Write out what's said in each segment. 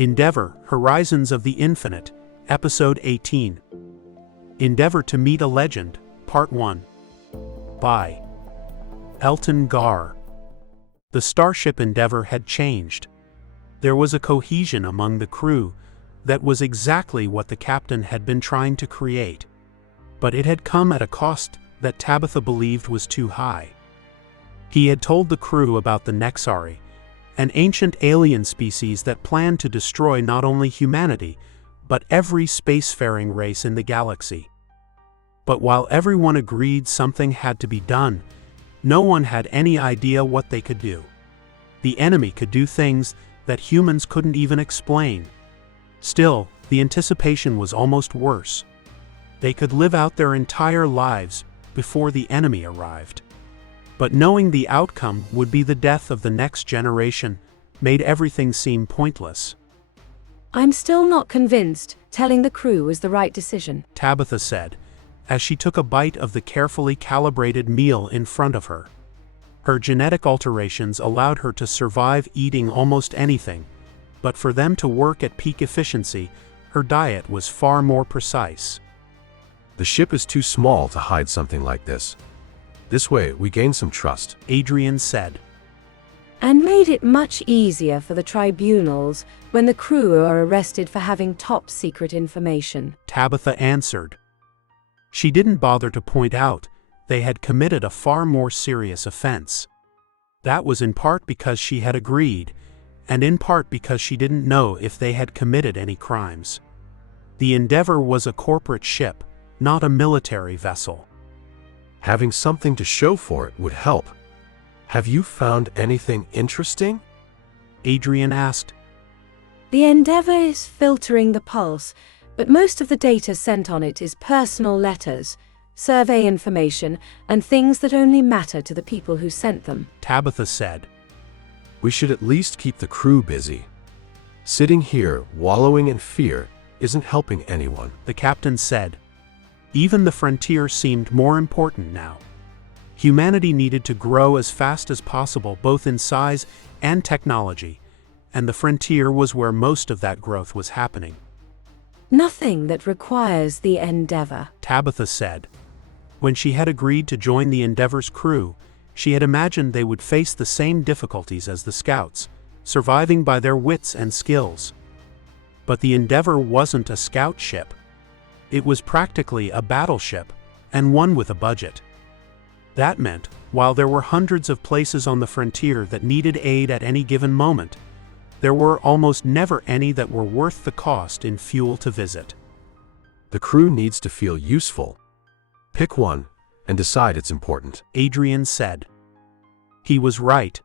Endeavor, Horizons of the Infinite, Episode 18. Endeavor to Meet a Legend, Part 1. By Elton Gar. The Starship Endeavor had changed. There was a cohesion among the crew that was exactly what the captain had been trying to create. But it had come at a cost that Tabitha believed was too high. He had told the crew about the Nexari, an ancient alien species that planned to destroy not only humanity, but every spacefaring race in the galaxy. But while everyone agreed something had to be done, no one had any idea what they could do. The enemy could do things that humans couldn't even explain. Still, the anticipation was almost worse. They could live out their entire lives before the enemy arrived. But knowing the outcome would be the death of the next generation made everything seem pointless. "I'm still not convinced telling the crew was the right decision," Tabitha said, as she took a bite of the carefully calibrated meal in front of her. Her genetic alterations allowed her to survive eating almost anything, but for them to work at peak efficiency, her diet was far more precise. The ship is too small to hide something like this. This way, we gain some trust, Adrian said. "And made it much easier for the tribunals when the crew are arrested for having top-secret information," Tabitha answered. She didn't bother to point out they had committed a far more serious offense. That was in part because she had agreed, and in part because she didn't know if they had committed any crimes. The Endeavor was a corporate ship, not a military vessel. Having something to show for it would help. Have you found anything interesting? Adrian asked. "The Endeavor is filtering the pulse, but most of the data sent on it is personal letters, survey information, and things that only matter to the people who sent them," Tabitha said. We should at least keep the crew busy. Sitting here, wallowing in fear, isn't helping anyone, The captain said. Even the frontier seemed more important now. Humanity needed to grow as fast as possible both in size and technology, and the frontier was where most of that growth was happening. "Nothing that requires the Endeavor," Tabitha said. When she had agreed to join the Endeavor's crew, she had imagined they would face the same difficulties as the Scouts, surviving by their wits and skills. But the Endeavor wasn't a scout ship. It was practically a battleship, and one with a budget. That meant, while there were hundreds of places on the frontier that needed aid at any given moment, there were almost never any that were worth the cost in fuel to visit. The crew needs to feel useful. Pick one and decide it's important, Adrian said. He was right.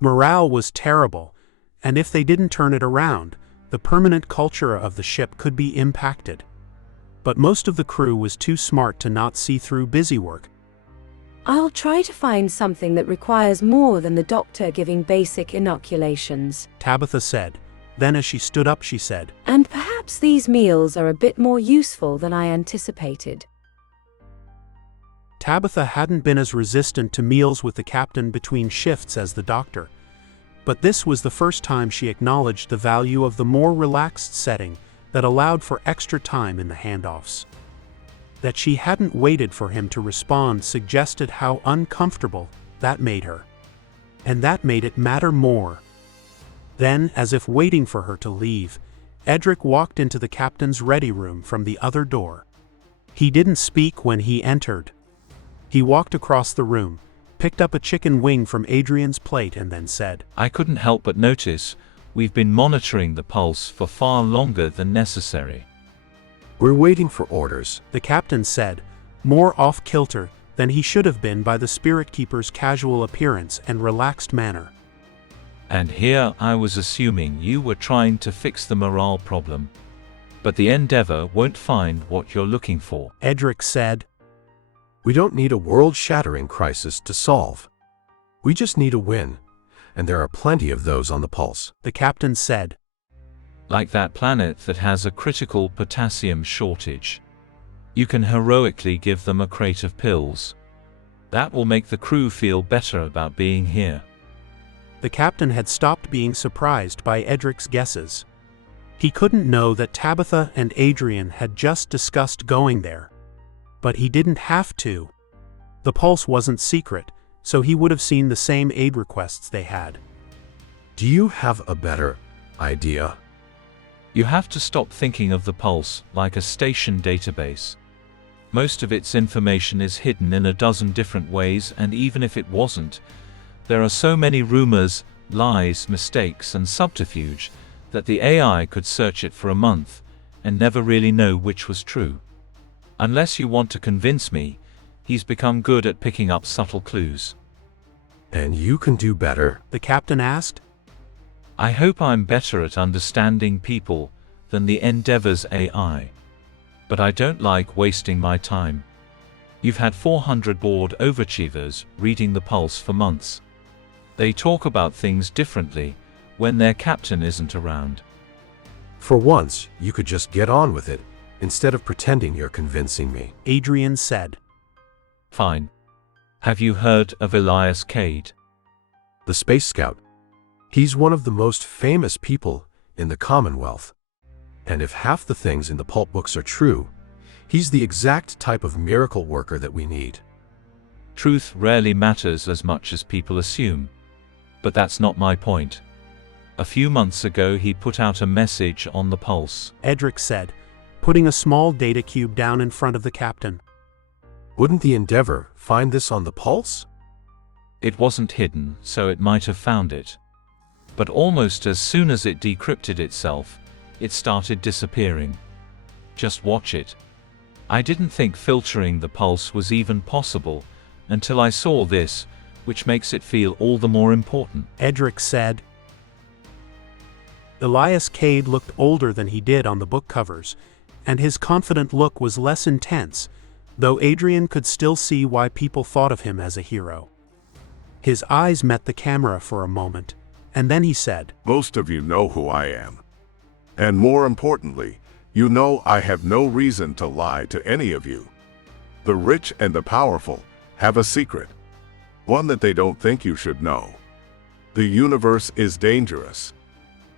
Morale was terrible, and if they didn't turn it around, the permanent culture of the ship could be impacted. But most of the crew was too smart to not see through busywork. "I'll try to find something that requires more than the doctor giving basic inoculations," Tabitha said. Then as she stood up she said, "And perhaps these meals are a bit more useful than I anticipated." Tabitha hadn't been as resistant to meals with the captain between shifts as the doctor, but this was the first time she acknowledged the value of the more relaxed setting that allowed for extra time in the handoffs. That she hadn't waited for him to respond suggested how uncomfortable that made her. And that made it matter more. Then, as if waiting for her to leave, Edric walked into the captain's ready room from the other door. He didn't speak when he entered. He walked across the room, picked up a chicken wing from Adrian's plate and then said, "I couldn't help but notice we've been monitoring the pulse for far longer than necessary." We're waiting for orders, the captain said, more off-kilter than he should have been by the Spirit Keeper's casual appearance and relaxed manner. "And here I was assuming you were trying to fix the morale problem. But the Endeavor won't find what you're looking for," Edric said. We don't need a world-shattering crisis to solve. We just need a win, and there are plenty of those on the pulse, The captain said. "Like that planet that has a critical potassium shortage. You can heroically give them a crate of pills. That will make the crew feel better about being here." The captain had stopped being surprised by Edric's guesses. He couldn't know that Tabitha and Adrian had just discussed going there. But he didn't have to. The pulse wasn't secret, so he would have seen the same aid requests they had. Do you have a better idea? You have to stop thinking of the pulse like a station database. Most of its information is hidden in a dozen different ways, and even if it wasn't, there are so many rumors, lies, mistakes, and subterfuge that the AI could search it for a month and never really know which was true. Unless you want to convince me, he's become good at picking up subtle clues. And you can do better? The captain asked. I hope I'm better at understanding people than the Endeavor's AI. But I don't like wasting my time. You've had 400 bored overachievers reading the pulse for months. They talk about things differently when their captain isn't around. For once, you could just get on with it, instead of pretending you're convincing me. Adrian said. Fine. Have you heard of Elias Cade? The Space Scout. He's one of the most famous people in the Commonwealth. And if half the things in the pulp books are true, he's the exact type of miracle worker that we need. Truth rarely matters as much as people assume. But that's not my point. A few months ago he put out a message on the pulse. Edric said, putting a small data cube down in front of the captain. Wouldn't the Endeavor find this on the pulse? It wasn't hidden, so it might have found it. But almost as soon as it decrypted itself, it started disappearing. Just watch it. I didn't think filtering the pulse was even possible until I saw this, which makes it feel all the more important. Edric said. Elias Cade looked older than he did on the book covers, and his confident look was less intense, though Adrian could still see why people thought of him as a hero. His eyes met the camera for a moment, and then he said, Most of you know who I am. And more importantly, you know I have no reason to lie to any of you. The rich and the powerful have a secret, one that they don't think you should know. The universe is dangerous.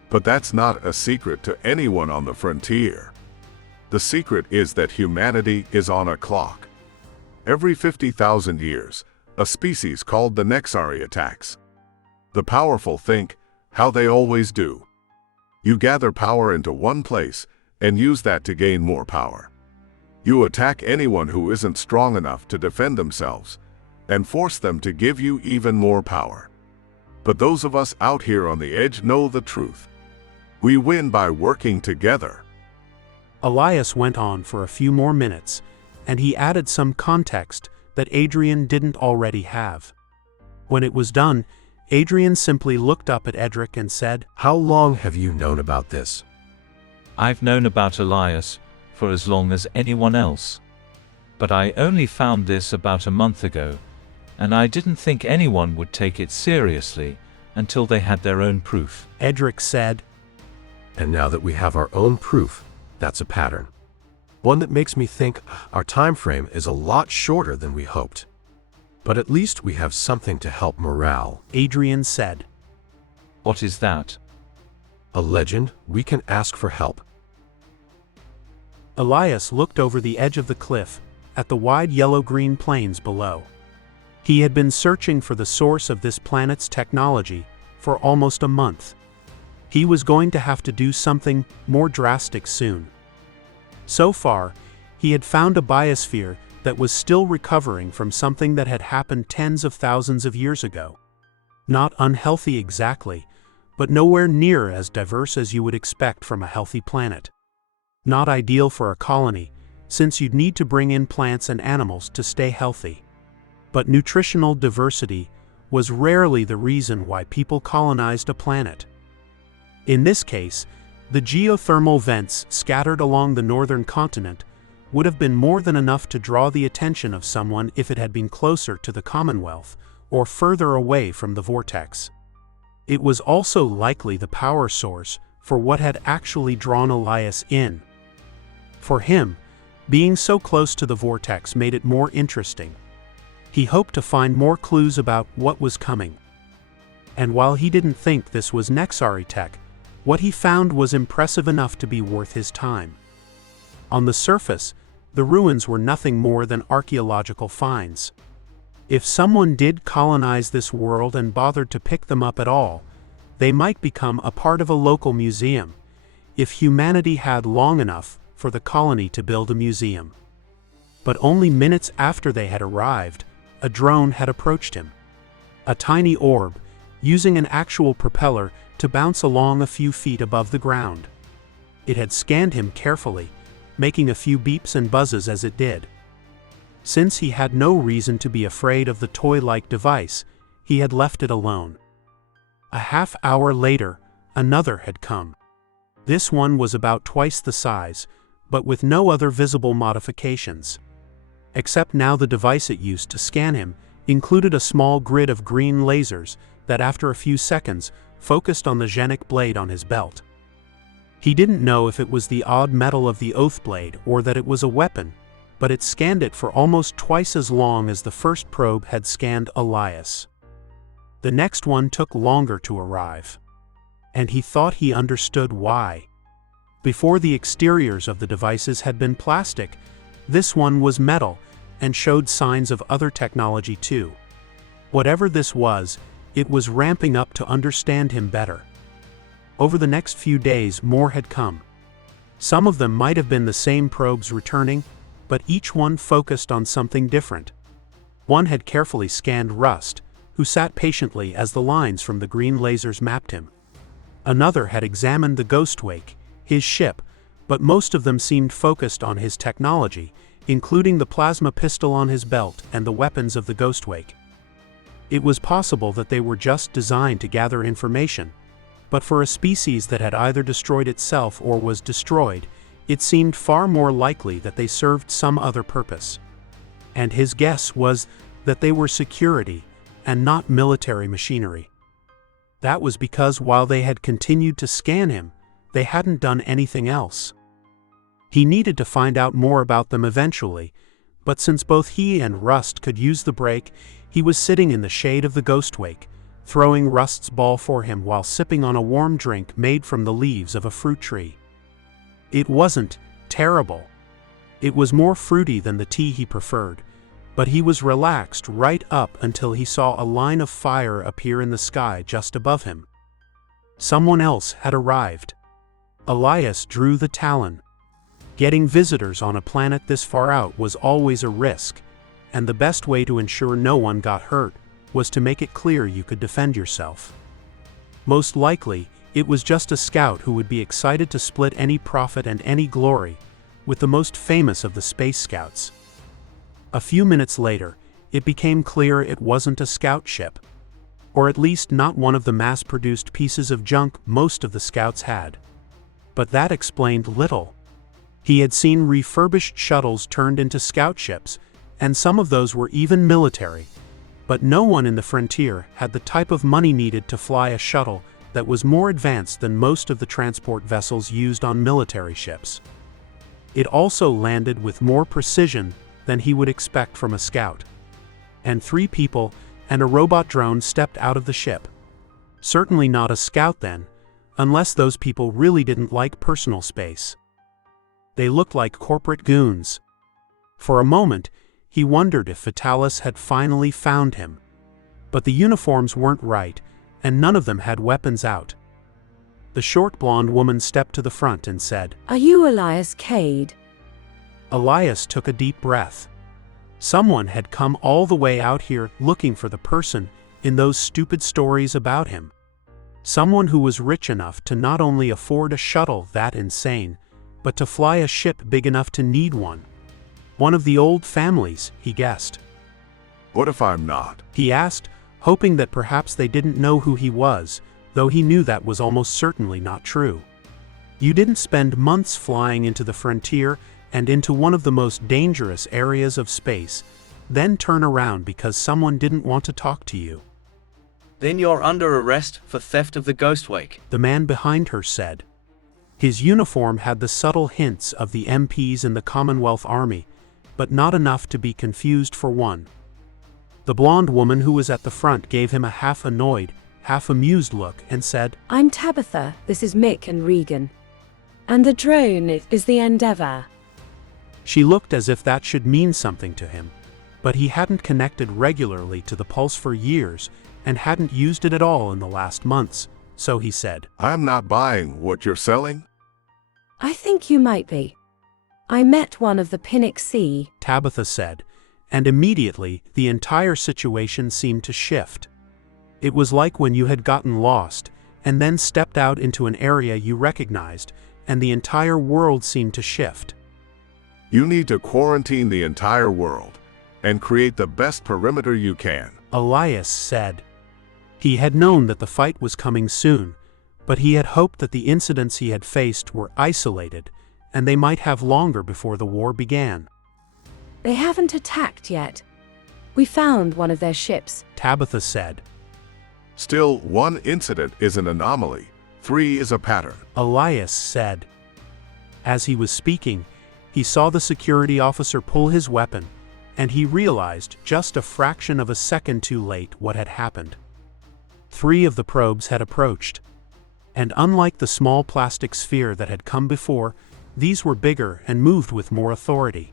But that's not a secret to anyone on the frontier. The secret is that humanity is on a clock. Every 50,000 years, a species called the Nexari attacks. The powerful think, how they always do. You gather power into one place and use that to gain more power. You attack anyone who isn't strong enough to defend themselves and force them to give you even more power. But those of us out here on the edge know the truth. We win by working together. Elias went on for a few more minutes, and he added some context that Adrian didn't already have. When it was done, Adrian simply looked up at Edric and said, How long have you known about this? I've known about Elias for as long as anyone else. But I only found this about a month ago, and I didn't think anyone would take it seriously until they had their own proof. Edric said. And now that we have our own proof, that's a pattern. One that makes me think our time frame is a lot shorter than we hoped. But at least we have something to help morale. Adrian said. What is that? A legend. We can ask for help. Elias looked over the edge of the cliff at the wide yellow-green plains below. He had been searching for the source of this planet's technology for almost a month. He was going to have to do something more drastic soon. So far, he had found a biosphere that was still recovering from something that had happened tens of thousands of years ago. Not unhealthy exactly, but nowhere near as diverse as you would expect from a healthy planet. Not ideal for a colony, since you'd need to bring in plants and animals to stay healthy. But nutritional diversity was rarely the reason why people colonized a planet. In this case, the geothermal vents scattered along the northern continent would have been more than enough to draw the attention of someone if it had been closer to the Commonwealth or further away from the vortex. It was also likely the power source for what had actually drawn Elias in. For him, being so close to the vortex made it more interesting. He hoped to find more clues about what was coming. And while he didn't think this was Nexari tech, What he found was impressive enough to be worth his time. On the surface, the ruins were nothing more than archaeological finds. If someone did colonize this world and bothered to pick them up at all, they might become a part of a local museum, if humanity had long enough for the colony to build a museum. But only minutes after they had arrived, a drone had approached him. A tiny orb, using an actual propeller to bounce along a few feet above the ground. It had scanned him carefully, making a few beeps and buzzes as it did. Since he had no reason to be afraid of the toy-like device, he had left it alone. A half hour later, another had come. This one was about twice the size, but with no other visible modifications. Except now the device it used to scan him included a small grid of green lasers that after a few seconds focused on the genic blade on his belt. He didn't know if it was the odd metal of the oath blade or that it was a weapon, but it scanned it for almost twice as long as the first probe had scanned Elias. The next one took longer to arrive. And he thought he understood why. Before the exteriors of the devices had been plastic, this one was metal and showed signs of other technology too. Whatever this was, it was ramping up to understand him better. Over the next few days, more had come. Some of them might have been the same probes returning, but each one focused on something different. One had carefully scanned Rust, who sat patiently as the lines from the green lasers mapped him. Another had examined the Ghostwake, his ship, but most of them seemed focused on his technology, including the plasma pistol on his belt and the weapons of the Ghostwake. It was possible that they were just designed to gather information, but for a species that had either destroyed itself or was destroyed, it seemed far more likely that they served some other purpose. And his guess was that they were security and not military machinery. That was because while they had continued to scan him, they hadn't done anything else. He needed to find out more about them eventually, but since both he and Rust could use the break, he was sitting in the shade of the Ghostwake, throwing Rust's ball for him while sipping on a warm drink made from the leaves of a fruit tree. It wasn't terrible. It was more fruity than the tea he preferred, but he was relaxed right up until he saw a line of fire appear in the sky just above him. Someone else had arrived. Elias drew the Talon. Getting visitors on a planet this far out was always a risk, and the best way to ensure no one got hurt was to make it clear you could defend yourself. Most likely, it was just a scout who would be excited to split any profit and any glory with the most famous of the space scouts. A few minutes later, it became clear it wasn't a scout ship, or at least not one of the mass-produced pieces of junk most of the scouts had. But that explained little. He had seen refurbished shuttles turned into scout ships, and some of those were even military, but no one in the frontier had the type of money needed to fly a shuttle that was more advanced than most of the transport vessels used on military ships. It also landed with more precision than he would expect from a scout. And 3 people and a robot drone stepped out of the ship. Certainly not a scout then, unless those people really didn't like personal space. They looked like corporate goons. For a moment, he wondered if Vitalis had finally found him. But the uniforms weren't right, and none of them had weapons out. The short blonde woman stepped to the front and said, "Are you Elias Cade?" Elias took a deep breath. Someone had come all the way out here looking for the person in those stupid stories about him. Someone who was rich enough to not only afford a shuttle that insane, but to fly a ship big enough to need one. One of the old families, he guessed. What if I'm not? He asked, hoping that perhaps they didn't know who he was, though he knew that was almost certainly not true. You didn't spend months flying into the frontier and into one of the most dangerous areas of space, then turn around because someone didn't want to talk to you. Then you're under arrest for theft of the Ghostwake, The man behind her said. His uniform had the subtle hints of the MPs in the Commonwealth Army, but not enough to be confused for one. The blonde woman who was at the front gave him a half-annoyed, half-amused look and said, I'm Tabitha, this is Mick and Regan. And the drone is the Endeavor. She looked as if that should mean something to him, but he hadn't connected regularly to the pulse for years and hadn't used it at all in the last months, so he said, I'm not buying what you're selling. I think you might be. I met one of the Pinnock Sea, Tabitha said, and immediately the entire situation seemed to shift. It was like when you had gotten lost and then stepped out into an area you recognized, and the entire world seemed to shift. You need to quarantine the entire world and create the best perimeter you can. Elias said. He had known that the fight was coming soon, but he had hoped that the incidents he had faced were isolated, and they might have longer before the war began. They haven't attacked yet. We found one of their ships, Tabitha said. Still, one incident is an anomaly. 3 is a pattern. Elias said. As he was speaking, he saw the security officer pull his weapon, and he realized just a fraction of a second too late what had happened. 3 of the probes had approached, and unlike the small plastic sphere that had come before, these were bigger and moved with more authority.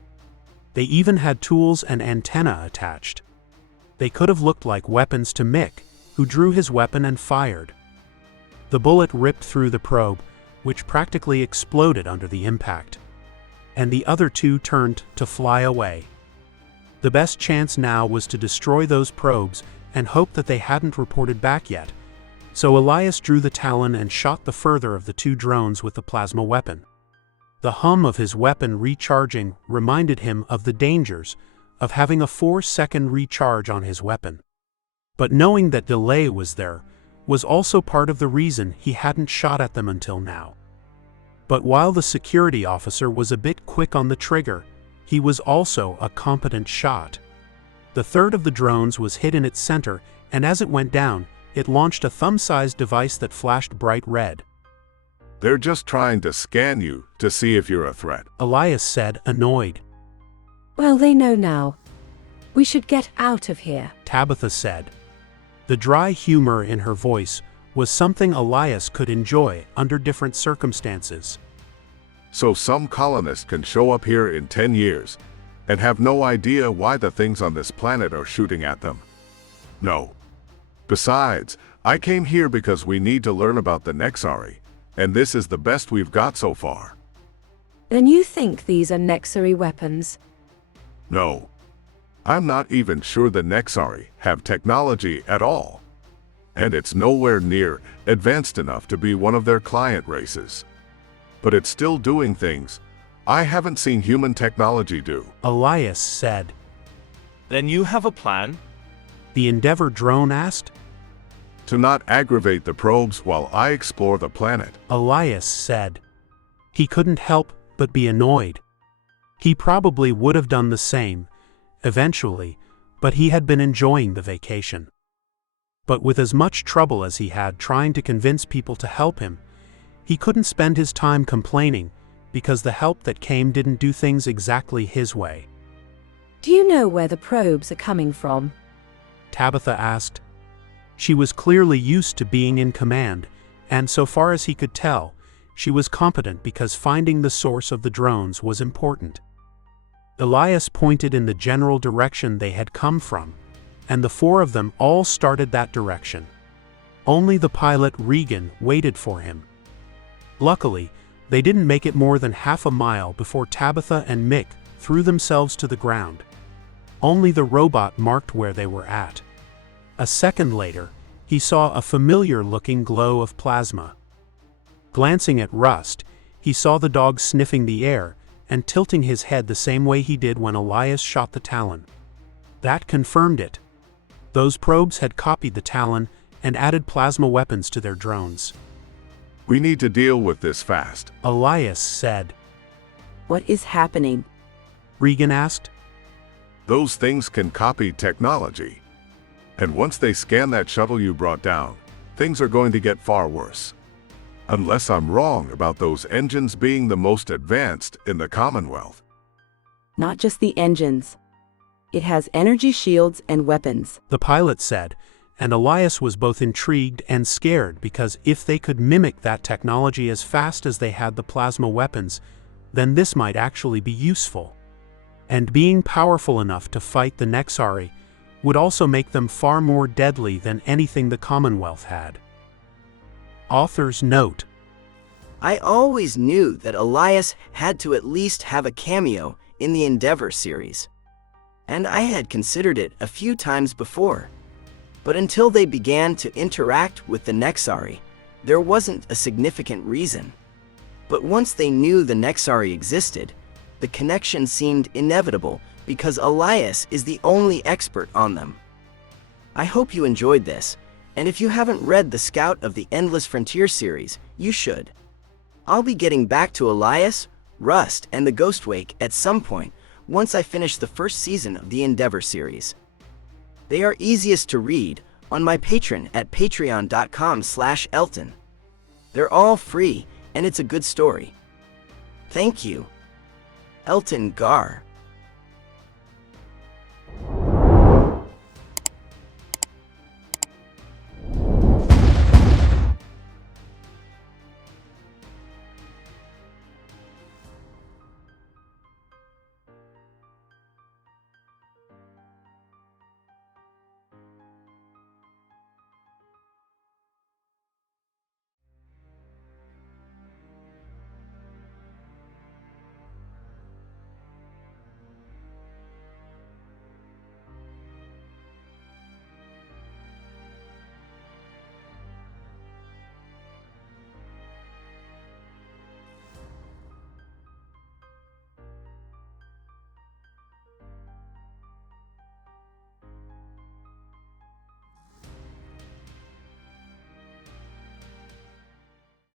They even had tools and antennae attached. They could have looked like weapons to Mick, who drew his weapon and fired. The bullet ripped through the probe, which practically exploded under the impact, and the other 2 turned to fly away. The best chance now was to destroy those probes and hope that they hadn't reported back yet, so Elias drew the Talon and shot the further of the 2 drones with the plasma weapon. The hum of his weapon recharging reminded him of the dangers of having a 4-second recharge on his weapon. But knowing that delay was there was also part of the reason he hadn't shot at them until now. But while the security officer was a bit quick on the trigger, he was also a competent shot. The third of the drones was hit in its center, and as it went down, it launched a thumb-sized device that flashed bright red. They're just trying to scan you to see if you're a threat. Elias said, annoyed. Well, they know now. We should get out of here, Tabitha said. The dry humor in her voice was something Elias could enjoy under different circumstances. So some colonists can show up here in 10 years and have no idea why the things on this planet are shooting at them. No. Besides, I came here because we need to learn about the Nexari, and this is the best we've got so far. Then you think these are Nexari weapons? No. I'm not even sure the Nexari have technology at all. And it's nowhere near advanced enough to be one of their client races. But it's still doing things I haven't seen human technology do. Elias said. Then you have a plan? The Endeavor drone asked. To not aggravate the probes while I explore the planet. Elias said. He couldn't help but be annoyed. He probably would have done the same, eventually, but he had been enjoying the vacation. But with as much trouble as he had trying to convince people to help him, he couldn't spend his time complaining because the help that came didn't do things exactly his way. Do you know where the probes are coming from? Tabitha asked. She was clearly used to being in command, and so far as he could tell, she was competent because finding the source of the drones was important. Elias pointed in the general direction they had come from, and the 4 of them all started that direction. Only the pilot Regan waited for him. Luckily, they didn't make it more than half a mile before Tabitha and Mick threw themselves to the ground. Only the robot marked where they were at. A second later, he saw a familiar-looking glow of plasma. Glancing at Rust, he saw the dog sniffing the air and tilting his head the same way he did when Elias shot the Talon. That confirmed it. Those probes had copied the Talon and added plasma weapons to their drones. We need to deal with this fast. Elias said. What is happening? Regan asked. Those things can copy technology. And once they scan that shuttle you brought down, things are going to get far worse. Unless I'm wrong about those engines being the most advanced in the Commonwealth. Not just the engines. It has energy shields and weapons. The pilot said, and Elias was both intrigued and scared because if they could mimic that technology as fast as they had the plasma weapons, then this might actually be useful. And being powerful enough to fight the Nexari would also make them far more deadly than anything the Commonwealth had. Author's note: I always knew that Elias had to at least have a cameo in the Endeavor series, and I had considered it a few times before. But until they began to interact with the Nexari, there wasn't a significant reason. But once they knew the Nexari existed, the connection seemed inevitable because Elias is the only expert on them. I hope you enjoyed this, and if you haven't read the Scout of the Endless Frontier series, you should. I'll be getting back to Elias, Rust, and the Ghostwake at some point once I finish the first season of the Endeavor series. They are easiest to read on my Patreon at patreon.com/Elton. They're all free, and it's a good story. Thank you. Elton Gar.